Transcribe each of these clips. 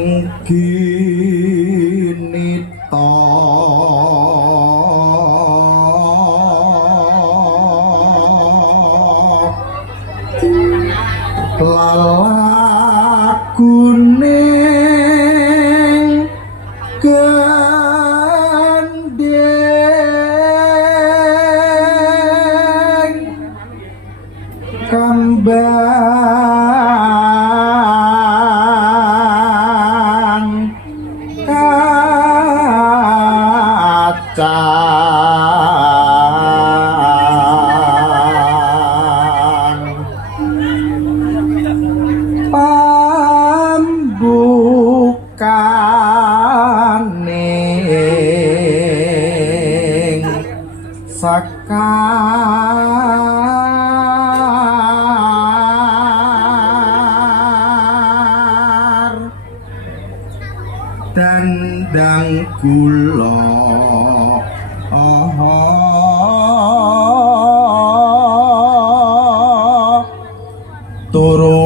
angginita lalakuning gandeng kembang kacang pambukaning sekar dandang kula turu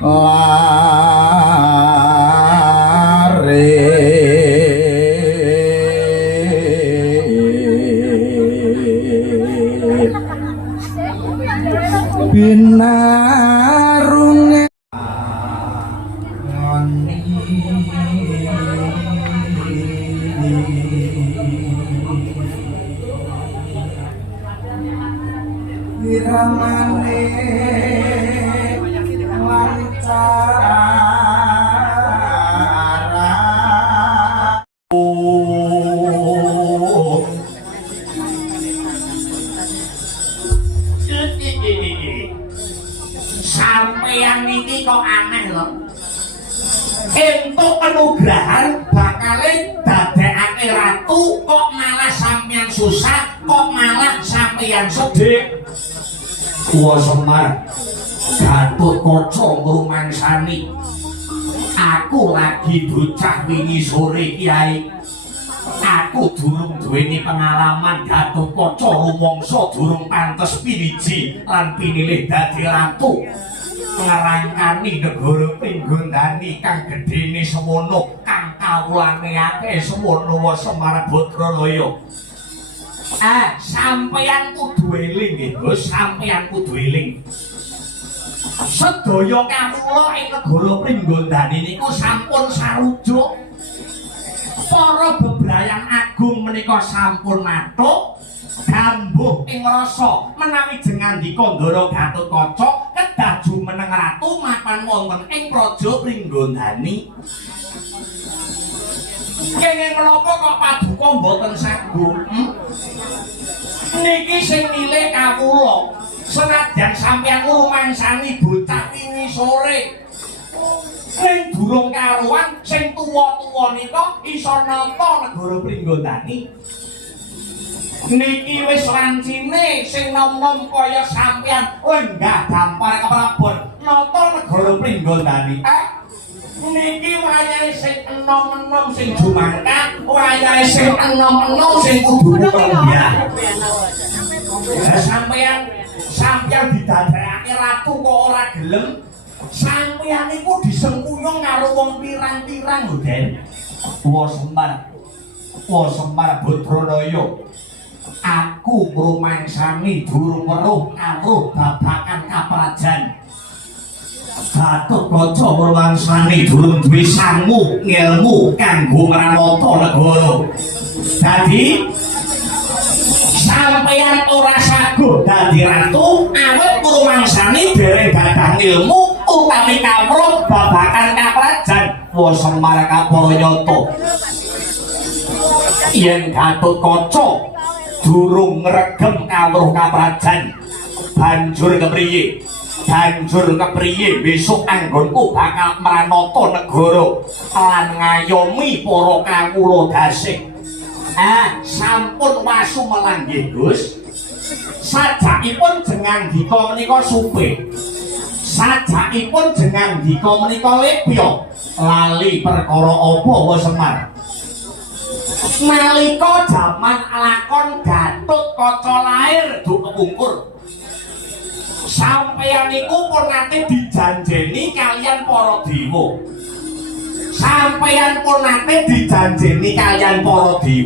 lare binarunge ngoni wiramane lancara sampeyan iki kok aneh lho. Entuk penugrahan bakale dadekake ratu kok malah sampeyan susah, kok malah sampeyan sedih. Kuwa Semar, Gatotkaca ngrumangsani. Aku lagi bocah wingi sore Kiai. Aku durung duweni pengalaman Gatotkaca rumangsa durung pantes piniji lan pinilih dadi ratu. Ngrangkani negara Pinggondani kang gedene semono, kang kawulane akeh semono wa Semar Badralaya. Sampeyan kudu eling nggih, Gus, sampeyan kudu eling. Sedaya kawula ing negara Pinggondani niku sampun sarujuk. Para bebrayan agung menika sampun matuk dambuh ing rasa menawi jengandika Ndara Gatotkaca kedah jumeneng ratu mapan wonten ing praja Pinggondani. Kenging menapa kok paduka mboten sagu? Niki sing milih kawula. Senajan sampeyan ngrumangsani bocah wingi sore. Ning durung karuan sing tuwa-tuwa nika iso nata negara Pinggondani. Niki wis rancine sing nom-nom kaya sampeyan lenggah dampar keprabon nata negara Pinggondani. Niki wayahe sing enom-enom sing jumangkat, wayahe sing enom-enom sing kudu kembiah. Sampeyan didadekake ratu kok ora gelem. Sampeyan iku disengkuyung karo wong pirang-pirang lho, Den. Wa Semar Badralaya. Aku ngrumangsani durung weruh karo babakan kaprajan. Gatotkaca ngrumangsani durung duwe sangu ngelmu kanggo ngranata negara. Dadi sampeyan ora sago dadi ratu awet ngrumangsani dereng gadah ilmu utawi kawruh babakan kaprajan. Wa Semar Kaprayata. Yen Gatotkaca durung ngregem kawruh kaprajan banjur kepriye? Besok anggonku bakal mranata negara lan ngayomi para kawula dasih. Sampun wasu melang nggih, Gus. Sajakipun jengandika menika supe. Sajakipun jengandika menika lepya. Lali perkara apa wa Semar? Nalika jaman lakon Gatotkaca lair du kepungkur. sampeyan niku pun nate dijanjeni kalian para dewa. Sampeyan pun nate dijanjeni kalian para dewa.